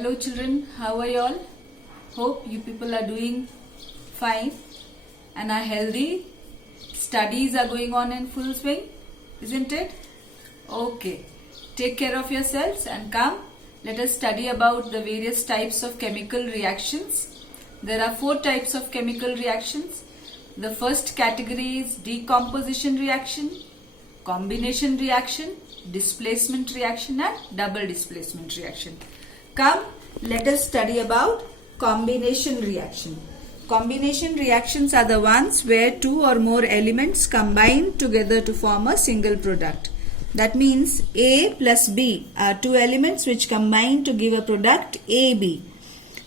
Hello children, how are you all? Hope you people are doing fine and are healthy. Studies are going on in full swing, isn't it? Okay, take care of yourselves and come. Let us study about the various types of chemical reactions. There are 4 types of chemical reactions. The first category is decomposition reaction, combination reaction, displacement reaction and double displacement reaction. Come, let us study about combination reaction. Combination reactions are the ones where 2 or more elements combine together to form a single product. That means A plus B are 2 elements which combine to give a product AB.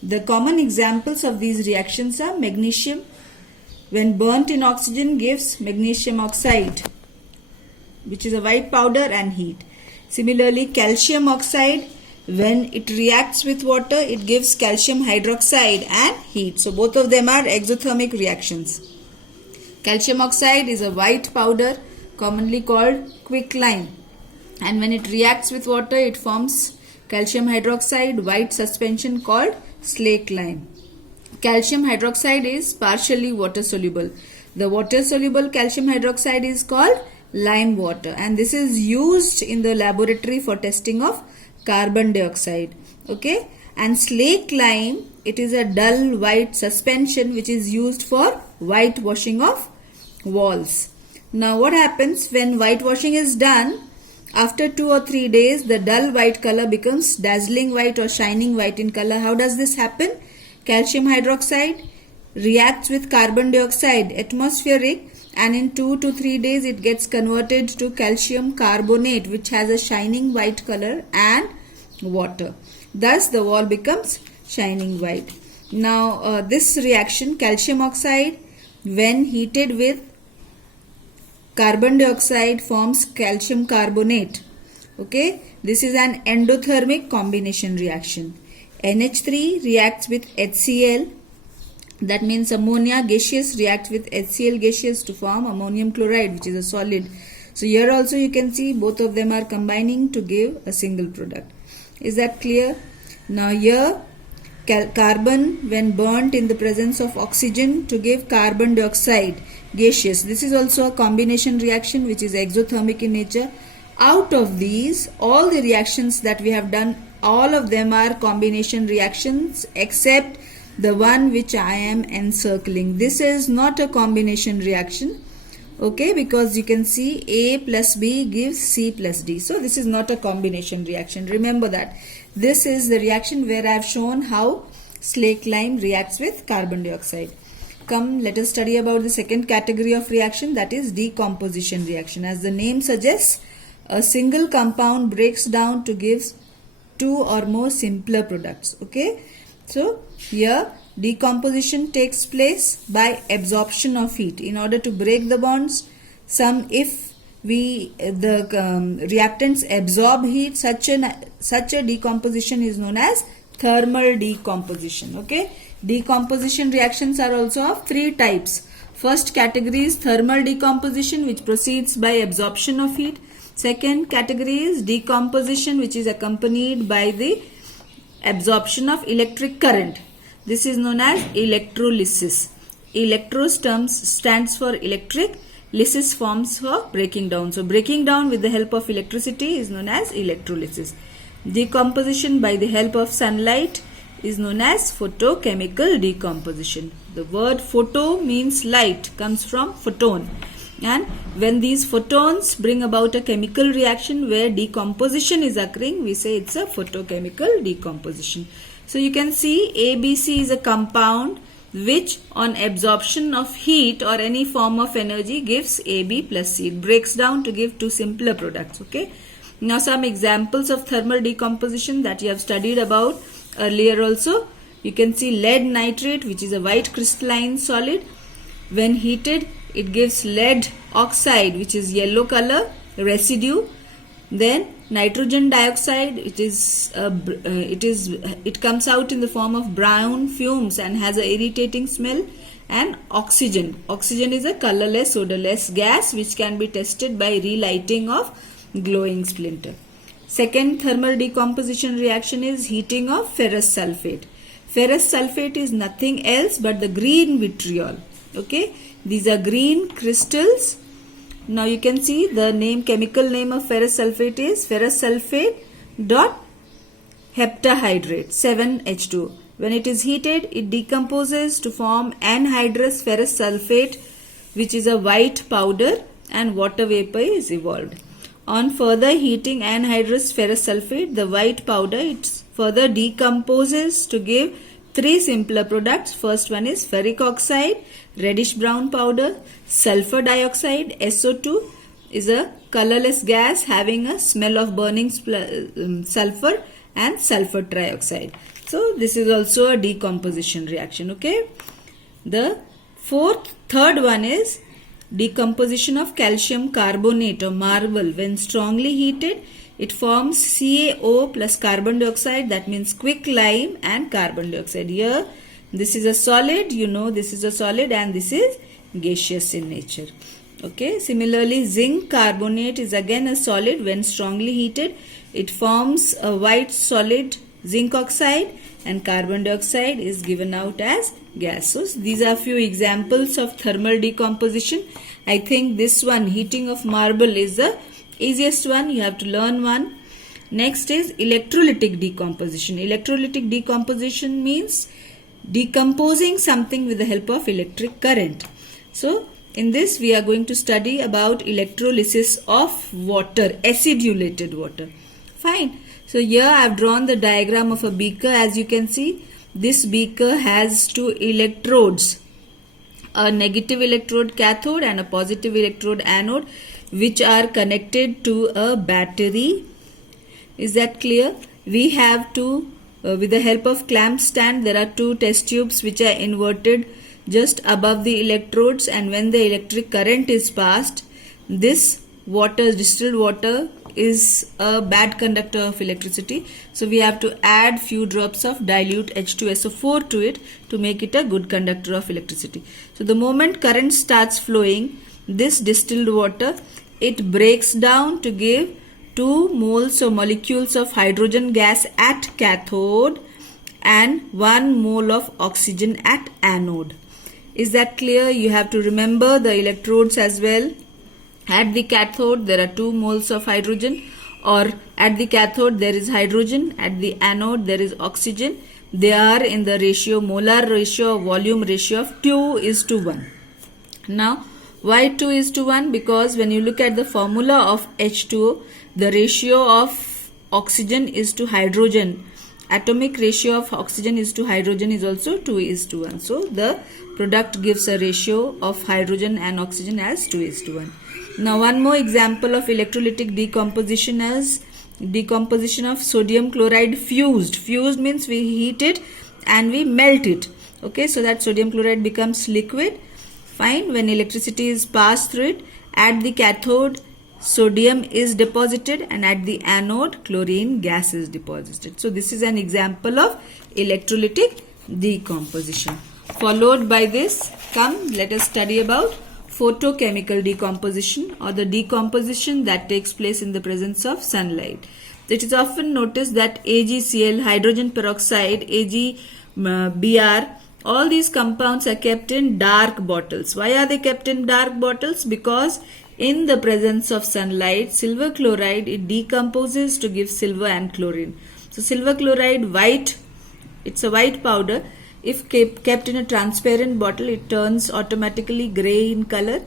The common examples of these reactions are magnesium. When burnt in oxygen gives magnesium oxide, which is a white powder, and heat. Similarly, calcium oxide, when it reacts with water, it gives calcium hydroxide and heat. So both of them are exothermic reactions. Calcium oxide is a white powder commonly called quicklime, and when it reacts with water, it forms calcium hydroxide white suspension called slake lime. Calcium hydroxide is partially water soluble. The water soluble calcium hydroxide is called lime water, and this is used in the laboratory for testing of carbon dioxide. Okay, and slake lime, it is a dull white suspension which is used for whitewashing of walls. Now what happens when whitewashing is done? After 2 or 3 days, the dull white color becomes dazzling white or shining white in color. How does this happen? Calcium hydroxide reacts with carbon dioxide, atmospheric, and in 2 to 3 days it gets converted to calcium carbonate, which has a shining white color, and water. Thus the wall becomes shining white. Now this reaction, calcium oxide, when heated with carbon dioxide, forms calcium carbonate. Okay, this is an endothermic combination reaction. NH3 reacts with HCl, that means ammonia gaseous reacts with HCl gaseous to form ammonium chloride, which is a solid. So here also you can see both of them are combining to give a single product. Is that clear? Now here carbon when burnt in the presence of oxygen to give carbon dioxide gaseous. This is also a combination reaction which is exothermic in nature. Out of these, all the reactions that we have done, all of them are combination reactions except the one which I am encircling. This is not a combination reaction, okay, because you can see A plus B gives C plus D. So this is not a combination reaction. Remember that. This is the reaction where I have shown how slake lime reacts with carbon dioxide. Come, let us study about the second category of reaction, that is decomposition reaction. As the name suggests, a single compound breaks down to give 2 or more simpler products. Okay, so here decomposition takes place by absorption of heat. In order to break the bonds, if the reactants absorb heat, such a decomposition is known as thermal decomposition. Okay, decomposition reactions are also of 3 types. First category is thermal decomposition, which proceeds by absorption of heat. Second category is decomposition, which is accompanied by the absorption of electric current. This is known as electrolysis. Electro stands for electric, lysis forms for breaking down. So breaking down with the help of electricity is known as electrolysis. Decomposition by the help of sunlight is known as photochemical decomposition. The word photo means light, comes from photon. And when these photons bring about a chemical reaction where decomposition is occurring, we say it's a photochemical decomposition. So you can see ABC is a compound which on absorption of heat or any form of energy gives AB plus C. It breaks down to give 2 simpler products. Okay. Now some examples of thermal decomposition that you have studied about earlier also. You can see lead nitrate, which is a white crystalline solid. When heated, it gives lead oxide, which is yellow color residue. Then nitrogen dioxide, it comes out in the form of brown fumes and has a irritating smell. And oxygen is a colorless, odorless gas which can be tested by relighting of glowing splinter. Second thermal decomposition reaction is heating of ferrous sulfate. Ferrous sulfate is nothing else but the green vitriol. Okay, these are green crystals. Now you can see the chemical name of ferrous sulfate is ferrous sulfate dot heptahydrate 7H2. When it is heated, it decomposes to form anhydrous ferrous sulfate, which is a white powder, and water vapor is evolved. On further heating anhydrous ferrous sulfate, the white powder, it further decomposes to give three simpler products. First one is ferric oxide, reddish brown powder. Sulfur dioxide, SO2, is a colorless gas having a smell of burning sulfur, and sulfur trioxide. So this is also a decomposition reaction. Okay. The third one is decomposition of calcium carbonate or marble. When strongly heated, it forms CaO plus carbon dioxide, that means quicklime and carbon dioxide. Here this is a solid, this is a solid, and this is gaseous in nature. Okay. Similarly, zinc carbonate is again a solid. When strongly heated, it forms a white solid zinc oxide, and carbon dioxide is given out as gas. So these are few examples of thermal decomposition. I think this one, heating of marble, is the easiest one. You have to learn one. Next is electrolytic decomposition. Electrolytic decomposition means decomposing something with the help of electric current. So in this we are going to study about electrolysis of water, acidulated water. Fine. So here I have drawn the diagram of a beaker. As you can see, this beaker has two electrodes, a negative electrode cathode and a positive electrode anode, which are connected to a battery. Is that clear? We have to, with the help of clamp stand, there are two test tubes which are inverted just above the electrodes, and when the electric current is passed, this water, distilled water, is a bad conductor of electricity. So we have to add few drops of dilute H2SO4 to it to make it a good conductor of electricity. So the moment current starts flowing, this distilled water, it breaks down to give 2 moles or molecules of hydrogen gas at cathode and 1 mole of oxygen at anode. Is that clear? You have to remember the electrodes as well. At the cathode there are 2 moles of hydrogen, or at the cathode there is hydrogen, at the anode there is oxygen. They are in the ratio, molar ratio or volume ratio of 2:1. Now why 2:1? Because when you look at the formula of H2O, the ratio of oxygen is to hydrogen. Atomic ratio of oxygen is to hydrogen is also 2:1. So the product gives a ratio of hydrogen and oxygen as 2:1. Now one more example of electrolytic decomposition is decomposition of sodium chloride fused. Fused means we heat it and we melt it. Okay, so that sodium chloride becomes liquid. Fine. When electricity is passed through it, at the cathode sodium is deposited and at the anode chlorine gas is deposited. So this is an example of electrolytic decomposition. Followed by this, come let us study about photochemical decomposition, or the decomposition that takes place in the presence of sunlight. It is often noticed that AgCl, hydrogen peroxide, AgBr, all these compounds are kept in dark bottles. Why are they kept in dark bottles? Because in the presence of sunlight, silver chloride, it decomposes to give silver and chlorine. So silver chloride, white, it's a white powder. If kept in a transparent bottle, it turns automatically grey in color.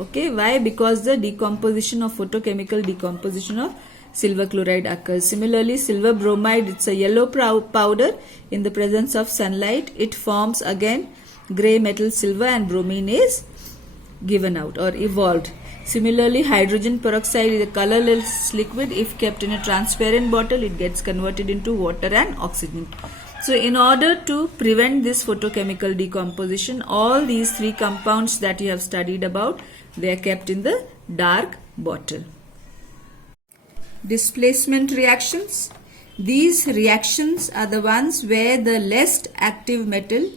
Okay, why? Because the decomposition of photochemical decomposition of silver chloride occurs. Similarly, silver bromide, it's a yellow powder. In the presence of sunlight, it forms again grey metal silver, and bromine is given out or evolved. Similarly, hydrogen peroxide is a colorless liquid. If kept in a transparent bottle, it gets converted into water and oxygen. So in order to prevent this photochemical decomposition, all these 3 compounds that you have studied about, they are kept in the dark bottle. Displacement reactions. These reactions are the ones where the less active metal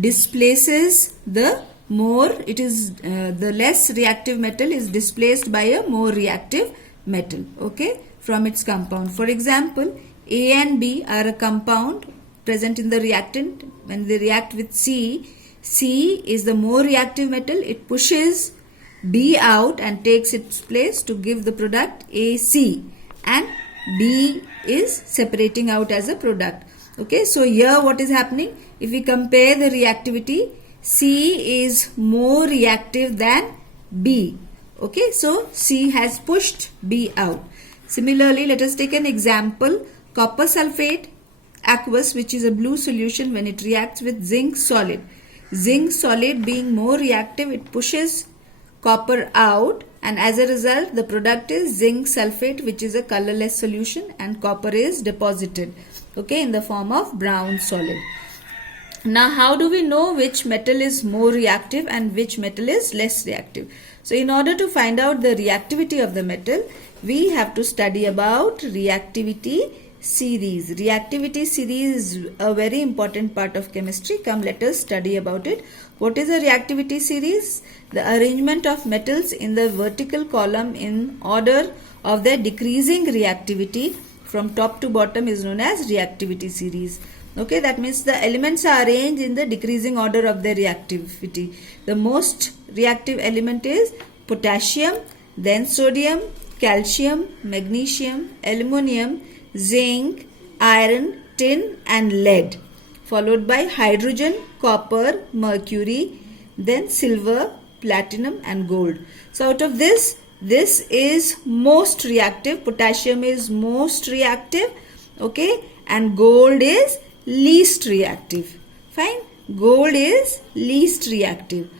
displaces the more, the less reactive metal is displaced by a more reactive metal. Okay. from its compound. For example, A and B are a compound present in the reactant. When they react with C, C is the more reactive metal. It pushes B out and takes its place to give the product AC, and B is separating out as a product. Okay, so here what is happening? If we compare the reactivity, C is more reactive than B. Okay, so C has pushed B out. Similarly, let us take an example. Copper sulfate aqueous, which is a blue solution, when it reacts with zinc solid. Zinc solid being more reactive, it pushes copper out, and as a result the product is zinc sulfate, which is a colorless solution, and copper is deposited, okay, in the form of brown solid. Now, how do we know which metal is more reactive and which metal is less reactive? So in order to find out the reactivity of the metal, we have to study about reactivity series. Reactivity series is a very important part of chemistry. Come, let us study about it. What is a reactivity series? The arrangement of metals in the vertical column in order of their decreasing reactivity from top to bottom is known as reactivity series. Okay, that means the elements are arranged in the decreasing order of their reactivity. The most reactive element is potassium, then sodium, calcium, magnesium, aluminum, zinc, iron, tin and lead, followed by hydrogen, copper, mercury, then silver, platinum and gold. So out of this is most reactive. Potassium is most reactive, okay, and gold is least reactive. Fine, gold is least reactive.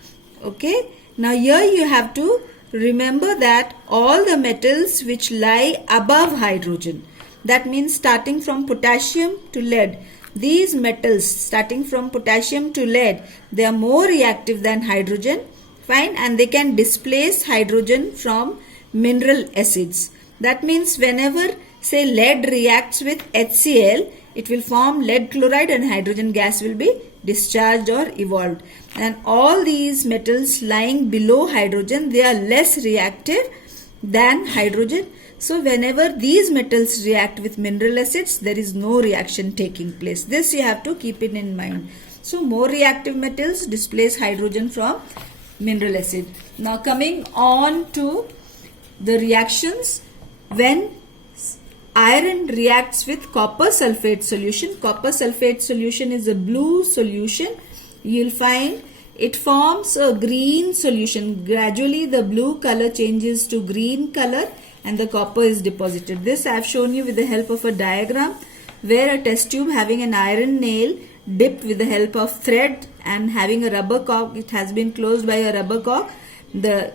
Okay, now here you have to remember that all the metals which lie above hydrogen, that means starting from potassium to lead, these metals starting from potassium to lead, they are more reactive than hydrogen. Fine, and they can displace hydrogen from mineral acids. That means whenever say lead reacts with HCl, it will form lead chloride and hydrogen gas will be discharged or evolved. And all these metals lying below hydrogen, they are less reactive than hydrogen. So whenever these metals react with mineral acids, there is no reaction taking place. This you have to keep it in mind. So more reactive metals displace hydrogen from mineral acid. Now coming on to the reactions when iron reacts with copper sulfate solution. Copper sulfate solution is a blue solution. You will find it forms a green solution. Gradually the blue color changes to green color and the copper is deposited. This I have shown you with the help of a diagram where a test tube having an iron nail dipped with the help of thread and having a rubber cork, it has been closed by a rubber cork,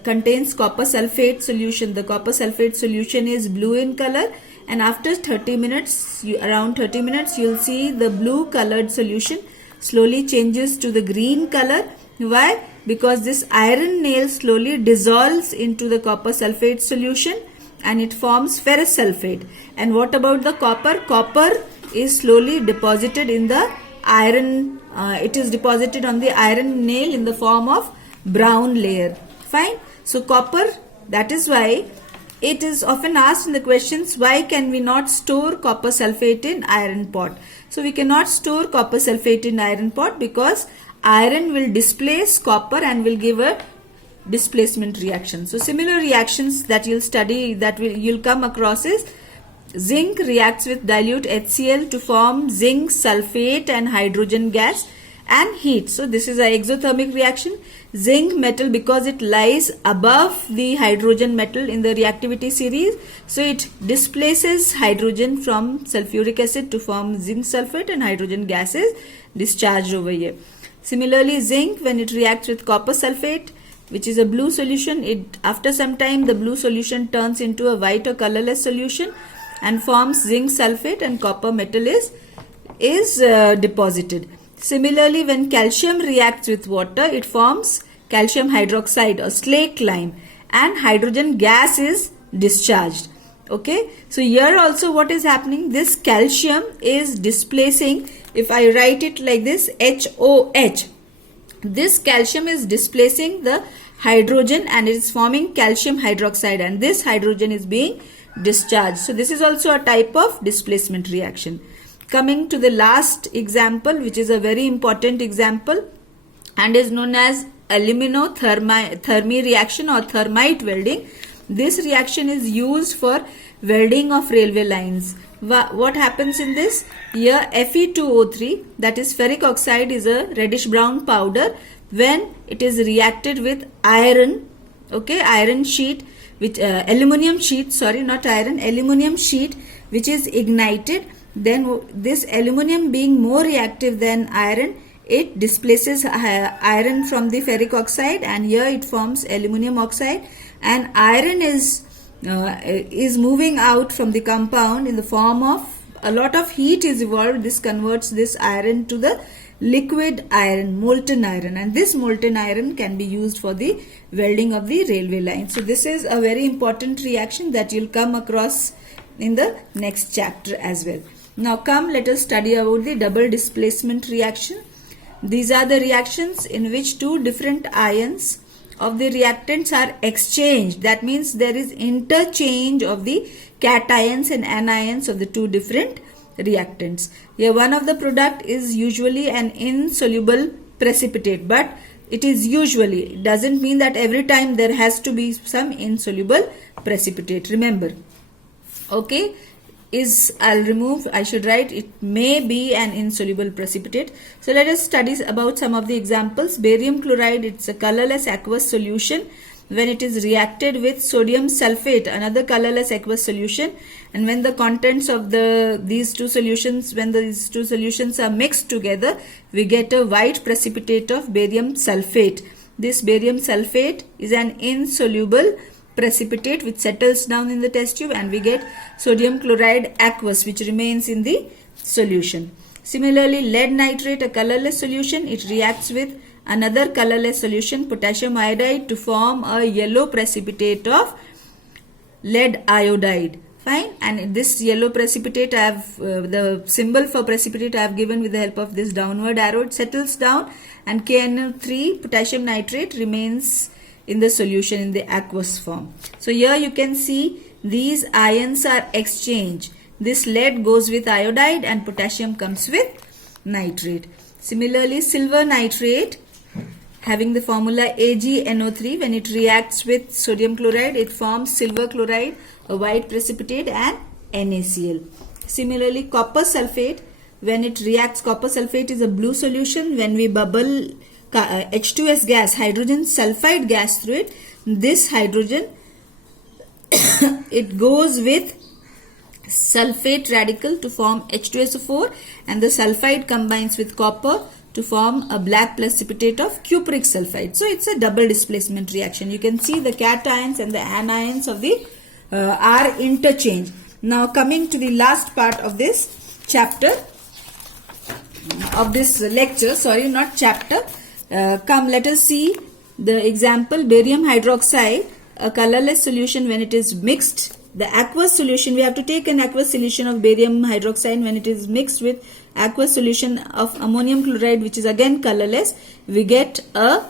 contains copper sulfate solution. The copper sulfate solution is blue in color, and after 30 minutes, around 30 minutes, you will see the blue colored solution slowly changes to the green color. Why? Because this iron nail slowly dissolves into the copper sulfate solution and it forms ferrous sulfate. And what about the copper? Copper is slowly deposited in the iron, it is deposited on the iron nail in the form of brown layer. Fine. So copper, that is why it is often asked in the questions, why can we not store copper sulfate in iron pot? So we cannot store copper sulfate in iron pot because iron will displace copper and will give a displacement reaction. So similar reactions that you'll study, that you'll come across is zinc reacts with dilute HCl to form zinc sulfate and hydrogen gas and heat. So this is an exothermic reaction. Zinc metal, because it lies above the hydrogen metal in the reactivity series, so it displaces hydrogen from sulfuric acid to form zinc sulfate and hydrogen gas is discharged over here. Similarly, zinc, when it reacts with copper sulfate, which is a blue solution, after some time the blue solution turns into a white or colorless solution and forms zinc sulfate and copper metal is deposited. Similarly, when calcium reacts with water, it forms calcium hydroxide or slake lime and hydrogen gas is discharged. Okay, so here also what is happening, this calcium is displacing, if I write it like this, HOH, this calcium is displacing the hydrogen and it is forming calcium hydroxide, and this hydrogen is being discharge. So this is also a type of displacement reaction. Coming to the last example, which is a very important example and is known as aluminothermy reaction or thermite welding. This reaction is used for welding of railway lines. What happens in this? Here Fe2O3, that is ferric oxide, is a reddish brown powder. When it is reacted with iron, okay, iron sheet, which aluminium sheet, sorry, not iron, aluminium sheet, which is ignited, then this aluminium being more reactive than iron, it displaces iron from the ferric oxide, and here it forms aluminium oxide, and iron is moving out from the compound in the form of a lot of heat is evolved. This converts this iron to the liquid iron, molten iron, and this molten iron can be used for the welding of the railway line. So this is a very important reaction that you'll come across in the next chapter as well. Now come, let us study about the double displacement reaction. These are the reactions in which two different ions of the reactants are exchanged. That means there is interchange of the cations and anions of the two different reactants. Here one of the product is usually an insoluble precipitate, but it is usually, it doesn't mean that every time there has to be some insoluble precipitate. Remember, okay, I should write it may be an insoluble precipitate. So let us study about some of the examples. Barium chloride, it's a colorless aqueous solution when it is reacted with sodium sulfate, another colorless aqueous solution, and when the contents of these two solutions are mixed together, we get a white precipitate of barium sulfate. This barium sulfate is an insoluble precipitate which settles down in the test tube, and we get sodium chloride aqueous which remains in the solution. Similarly, lead nitrate, a colorless solution, it reacts with another colorless solution, potassium iodide, to form a yellow precipitate of lead iodide. Fine, and this yellow precipitate, I have the symbol for precipitate I have given with the help of this downward arrow. It settles down, and KNO3 potassium nitrate remains in the solution in the aqueous form. So here you can see these ions are exchanged. This lead goes with iodide and potassium comes with nitrate. Similarly, silver nitrate, having the formula AgNO3, when it reacts with sodium chloride, it forms silver chloride, a white precipitate, and NaCl. Similarly, copper sulfate, when it reacts, copper sulfate is a blue solution. When we bubble H2S gas, hydrogen sulfide gas through it, this hydrogen it goes with sulfate radical to form H2SO4, and the sulfide combines with copper to form a black precipitate of cupric sulfide. So it's a double displacement reaction. You can see the cations and the anions of the are interchanged. Now coming to the last part of this chapter, of this lecture, sorry, not chapter. Come, let us see the example. Barium hydroxide, a colorless solution when it is mixed. The aqueous solution, we have to take an aqueous solution of barium hydroxide. When it is mixed with aqueous solution of ammonium chloride, which is again colorless, we get a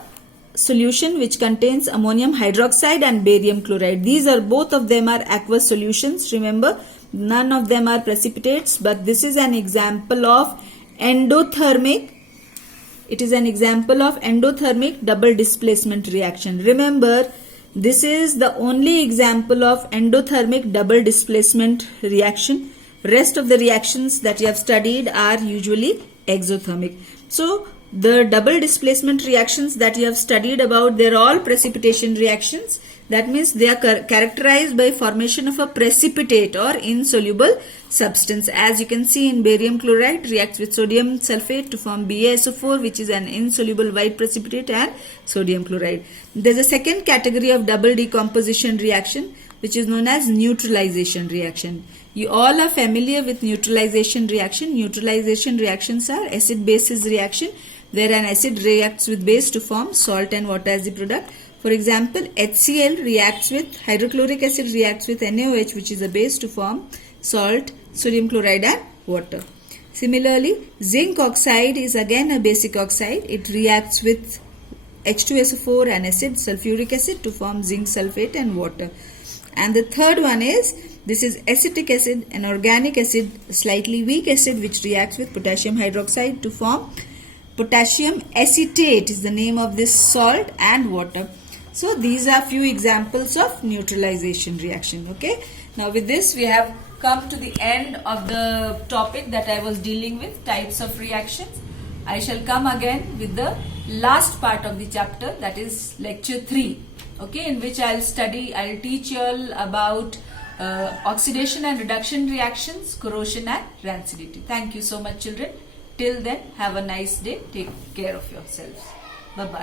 solution which contains ammonium hydroxide and barium chloride. These are, both of them are aqueous solutions. Remember, none of them are precipitates, but this is an example of endothermic. It is an example of endothermic double displacement reaction. Remember, this is the only example of endothermic double displacement reaction. Rest of the reactions that you have studied are usually exothermic. So, the double displacement reactions that you have studied about, they are all precipitation reactions. That means they are characterized by formation of a precipitate or insoluble substance. As you can see in barium chloride, reacts with sodium sulfate to form BaSO4, which is an insoluble white precipitate, and sodium chloride. There is a second category of double decomposition reaction which is known as neutralization reaction. You all are familiar with neutralization reaction. Neutralization reactions are acid-bases reaction where an acid reacts with base to form salt and water as the product. For example, HCl reacts with hydrochloric acid reacts with NaOH, which is a base, to form salt, sodium chloride, and water. Similarly, zinc oxide is again a basic oxide. It reacts with H2SO4 and acid, sulfuric acid, to form zinc sulfate and water. And the third one is, this is acetic acid, an organic acid, slightly weak acid which reacts with potassium hydroxide to form potassium acetate is the name of this salt, and water. So these are few examples of neutralization reaction. Okay. Now with this we have come to the end of the topic that I was dealing with, types of reactions. I shall come again with the last part of the chapter, that is lecture 3. Okay, in which I'll teach you all about oxidation and reduction reactions, corrosion and rancidity. Thank you so much, children. Till then, have a nice day. Take care of yourselves. Bye-bye.